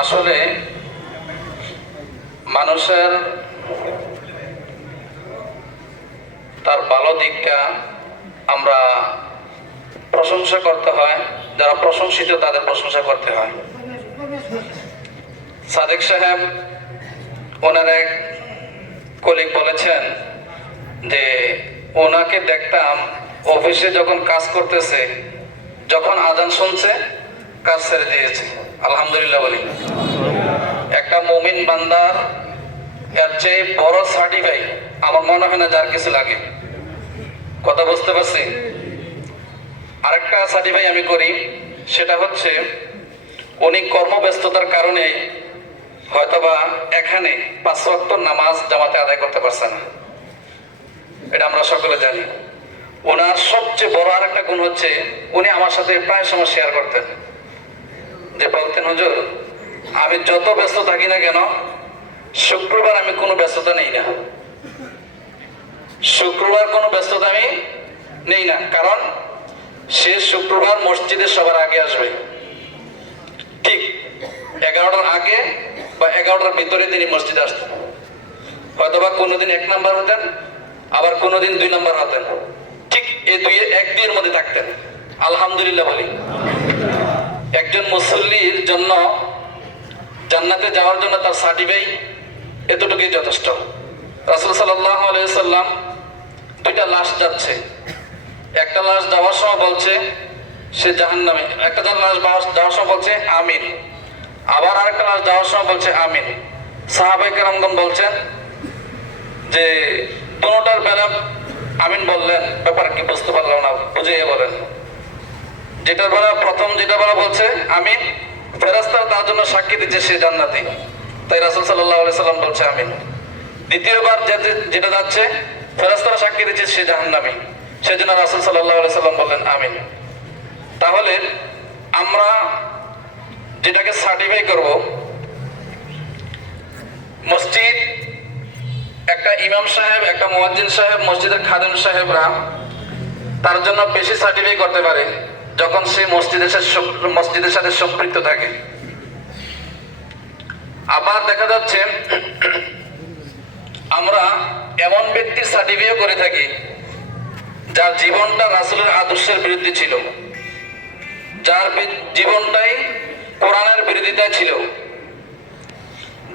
আসলে মানুষের তার ভালো দিকটা আমরা প্রশংসা করতে হয়, যারা প্রশংসিত তাদের প্রশংসা করতে হয়। সাদেক সাহেব ওনার এক কলিগ বলেছেন যে ওনাকে দেখতাম অফিসে যখন কাজ করতেছে, যখন আজান শুনছে কাজ ছেড়ে দিয়েছে। আলহামদুলিল্লাহ বলি। একটা মুমিন বান্দার এর চেয়ে বড় সার্টিফাই আমার মনে হয় না যার কিছু লাগে। কথা বুঝতে পারছি? আরেকটা সার্টিফাই আমি করি, সেটা হচ্ছে উনি কর্মব্যস্ততার কারণে হয়তোবা এখানে 5 ওয়াক্ত নামাজ জামাতে আদায় করতে পারছে না, এটা আমরা সকলে জানি। ওনার সবচেয়ে বড় আরেকটা গুণ হচ্ছে উনি আমার সাথে প্রায় সময় শেয়ার করতেন, যে বলতেন, হুজুর আমি যত ব্যস্ত থাকি না কেন শুক্রবার আমি কোনো ব্যস্ততা নেই না, শুক্রবার কোনো ব্যস্ততা আমি নেই না, কারণ সে শুক্রবার মসজিদে সবার আগে আসবে। ঠিক 11টার আগে বা 11টার ভিতরে তিনি মসজিদে আসতেন। হয়তোবা কোনোদিন 1 নাম্বার হতেন, আবার কোনোদিন 2 নাম্বার হতেন, ঠিক এই 1-2 এর মধ্যে থাকতেন। আলহামদুলিল্লাহ বলি। একজন মুসল্লির জন্য জান্নাতে যাওয়ার জন্য তার সার্টিফাই এতটুকুই যথেষ্ট। রাসূল সাল্লাল্লাহু আলাইহি সাল্লাম 2টা লাশ যাচ্ছে, একটা লাশ যাওয়ার সময় বলছে সে জাহান্নামে, একটা লাশ যাওয়ার সময় বলছে আমিন, আবার আরেকটা লাশ যাওয়ার সময় বলছে আমিন। সাহাবায়ে কেরামগণ বলছেন যে দুটোটার বেলা আমিন বললেন, ব্যাপার কি বুঝতে পারলাম না, বুঝিয়ে বলেন। যেটার বেলা প্রথম যেটা বেলা বলছে আমিন, ফেরেশতারা তার জন্য সাক্ষী দিচ্ছে সে জান্নাতি, তাই রাসূল সাল্লাল্লাহু আলাইহি সাল্লাম বলছে আমিন। দ্বিতীয়বার যেটা যাচ্ছে ফেরেশতারা সাক্ষী দিচ্ছে সে জাহান্নামী, সেজন্য রাসূল সাল্লাল্লাহু আলাইহি সাল্লাম বললেন আমিন। তাহলে আমরা যেটাকে সার্টিফাই করব, মসজিদ একটা ইমাম সাহেব, একটা মুয়াজ্জিন সাহেব, মসজিদের খাদেম সাহেবরা তার জন্য বেশি সার্টিফাই করতে পারে যখন সে মসজিদের সাথে সম্পৃক্ত থাকে। আবার দেখা যাচ্ছে আমরা এমন ব্যক্তির সার্টিফাই করে থাকি যার জীবনটা রাসূলের আদর্শের বিরুদ্ধে ছিল, যার জীবনটাই কোরআনের বিরোধিতায় ছিল,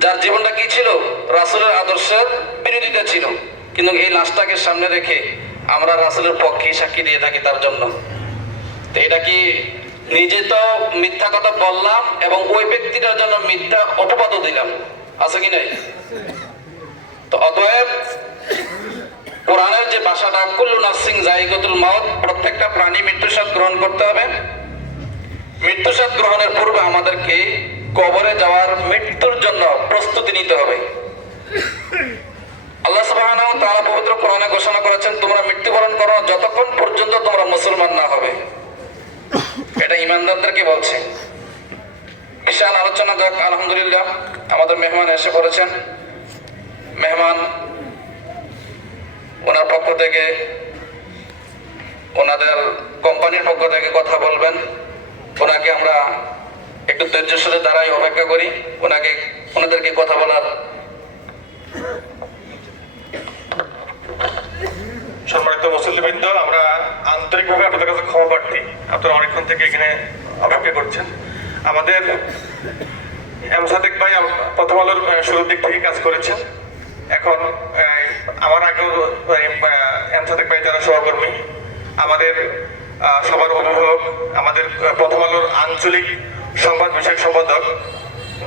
যার জীবনটা কি ছিল, রাসূলের আদর্শের বিরোধিতা ছিল, কিন্তু এই লাশটাকে সামনে রেখে আমরা রাসূলের পক্ষে সাক্ষী দিয়ে থাকি তার জন্য। তো এটা কি নিজে তো মিথ্যা কথা বললাম এবং ওই ব্যক্তিটার জন্য মিথ্যা অপবাদও দিলাম, আছে কি নাই? তো অতএব কোরআনের যে ভাষাটা, কুল্লু নাফসিন যায়িকাতুল মাউত, প্রত্যেকটা প্রাণী মৃত্যুর স্বাদ গ্রহণ করতে হবে। মৃত্যুর স্বাদ গ্রহণের পূর্বে আমাদেরকে কবরে যাওয়ার, মৃত্যুর জন্য প্রস্তুতি নিতে হবে। আল্লাহ সুবহানাহু ওয়া তাআলা পবিত্র কোরআনে ঘোষণা করেছেন, তোমরা মৃত্যুবরণ করো যতক্ষণ পর্যন্ত তোমরা মুসলমান না হবে। এটা ঈমানদারদেরকে বলছে। বিশাল আলোচনা যাক। আলহামদুলিল্লাহ আমাদের মেহমান এসে পড়েছেন। মেহমান ওনার পক্ষ থেকে, ওনাদের কোম্পানির পক্ষ থেকে কথা বলবেন। ওনাকে আমরা একটু ধৈর্যের সাথে দাঁড়াই, অপেক্ষা করি ওনাদেরকে কথা বলার। সম্মানিত মুসল্লিবৃন্দ, আমরা আন্তরিকভাবে আপনাদের কাছে ক্ষমা প্রার্থী, আপনারা অনেকক্ষণ থেকে এখানে অপেক্ষা করছেন। আমাদের এম সাদেক ভাই প্রথম আলোর শুরুর দিক থেকে কাজ করেছেন। এখন আমার আগেও এম সাদেক ভাই যারা সহকর্মী, আমাদের সবার অভিভাবক, আমাদের প্রথম আলোর আঞ্চলিক সংবাদ বিষয়ক সম্পাদক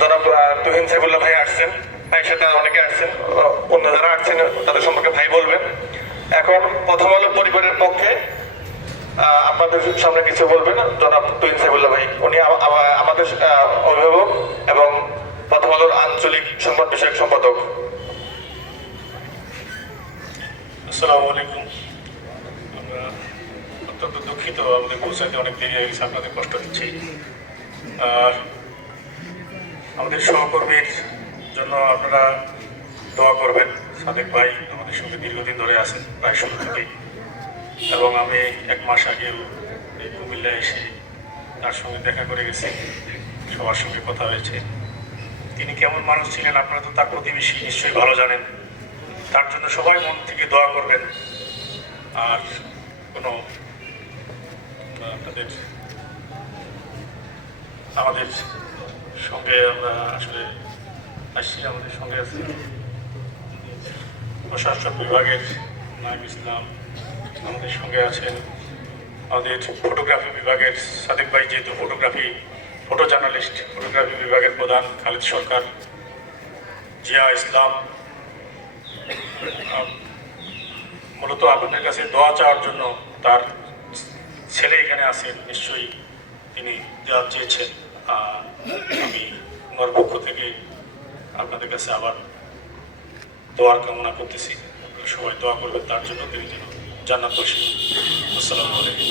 জনাব তুহিন সাইফুল্লাহ ভাই আসছেন, ভাইয়ের সাথে অনেকে আসছেন, অন্য যারা আসছেন তাদের সম্পর্কে ভাই বলবেন। এখন প্রথম আলো পরিবারের পক্ষে আপনাদের সামনে কিছু বলবেন জনাব তুহিন সাইফুল্লাহ ভাই। উনি আমাদের অভিভাবক এবং প্রথম আলোর আঞ্চলিক সংবাদ বিষয়ক সম্পাদক। আসসালামু আলাইকুম। আমরা অত্যন্ত দুঃখিত, আমাদের পৌঁছাতে অনেক দেরি হয়ে গেছে, আপনাদের কষ্ট দিচ্ছি। আমাদের সহকর্মীর জন্য আপনারা দোয়া করবেন। সাদেক ভাই আমাদের সঙ্গে দীর্ঘদিন ধরে আছেন, প্রায় শুরু থেকেই, এবং আমি 1 মাস আগেও এই কুমিল্লায় এসে তার সঙ্গে দেখা করে গেছি। সবার সঙ্গে কথা হয়েছে। তিনি কেমন মানুষ ছিলেন আপনারা তো তার প্রতিবেশী, নিশ্চয়ই ভালো জানেন। তার জন্য সবাই মন থেকে দোয়া করবেন। আর কোনো আপনাদের আমাদের সঙ্গে আমরা আসলে আসছি, আমাদের সঙ্গে আছি প্রশাসন বিভাগের নাইম ইসলাম, আমাদের সঙ্গে আছেন আমাদের ফটোগ্রাফি বিভাগের সাদেক ভাই, যেহেতু ফটো জার্নালিস্ট, ফটোগ্রাফি বিভাগের প্রধান খালিদ সরকার, জিয়া ইসলাম। মূলত আপনাদের কাছে দোয়া চাওয়ার জন্য, তার ছেলে এখানে আছেন, নিশ্চয়ই তিনি দেওয়া চেয়েছেন। আমি আমার পক্ষ থেকে আপনাদের কাছে আবার দোয়ার কামনা করতেছি। আপনারা সবাই দোয়া করবেন তার জন্য, তিনি যেন জান্নাত বসে। আসসালামু আলাইকুম।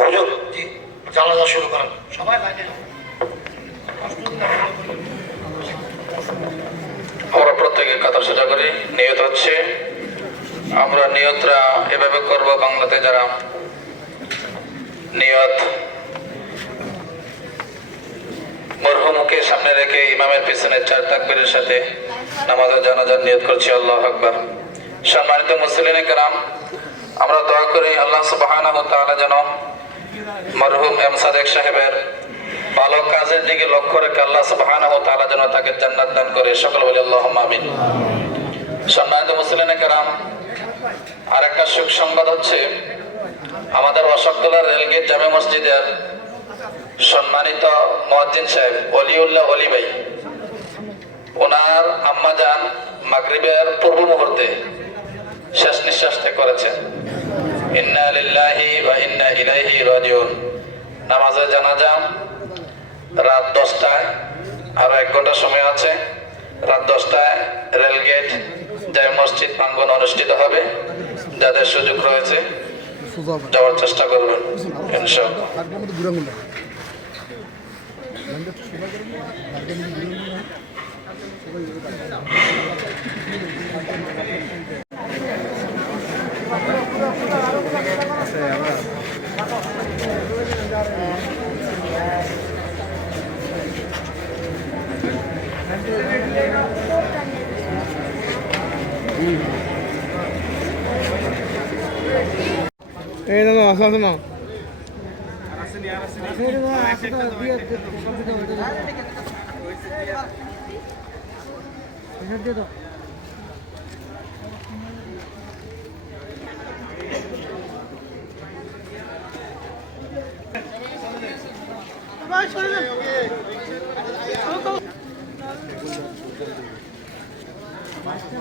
হুজুর জি, জানাজা শুরু করেন সবাই লাইনে। আমরা প্রত্যেকে কাতার সোজা করি। নিয়ত হচ্ছে, আমরা নিয়তরা এভাবে করব, বাংলাতে যারা নিয়ত মরহুমকে সামনে রেখে ইমামের পিছনে 4 তাকবীরের সাথে নামাজের জানাজার নিয়ত করছি। আল্লাহু আকবার। সম্মানিত মুসলিনে কেরাম, আমরা দোয়া করি আল্লাহ সুবহানাহু ওয়া তাআলা যেন মরহুম এম সাদেক সাহেবের ভালো কাজের দিকে লক্ষ্য রেখে আল্লাহ সুবহানাহু ওয়া তাআলা যেন তাকে জান্নাত দান করে। সকল বলি আল্লাহুম্মা আমিন। সম্মানিত মুসলিনে কেরাম, আর একটা সুখ সংবাদ হচ্ছে, আমাদের অশোকতলা রেলগেট জামে মসজিদের সম্মানিত মুয়াজ্জিন সাহেব অলিউল্লাহ অলি ভাই, ওনার আম্মাজান মাগরিবের পূর্ব মুহূর্তে শেষ নিঃশ্বাস ত্যাগ করেছেন। ইন্না লিল্লাহি ওয়া ইন্না ইলাইহি রাজিউন। নামাজের জানাজা রাত 10টায়, আরো 1 ঘন্টা সময় আছে। রাত 10টায় রেলগেট জামে মসজিদ প্রাঙ্গণ অনুষ্ঠিত হবে। যাদের সুযোগ রয়েছে যাওয়ার চেষ্টা করবেন ইনশাআল্লাহ। এই না আসা না Başka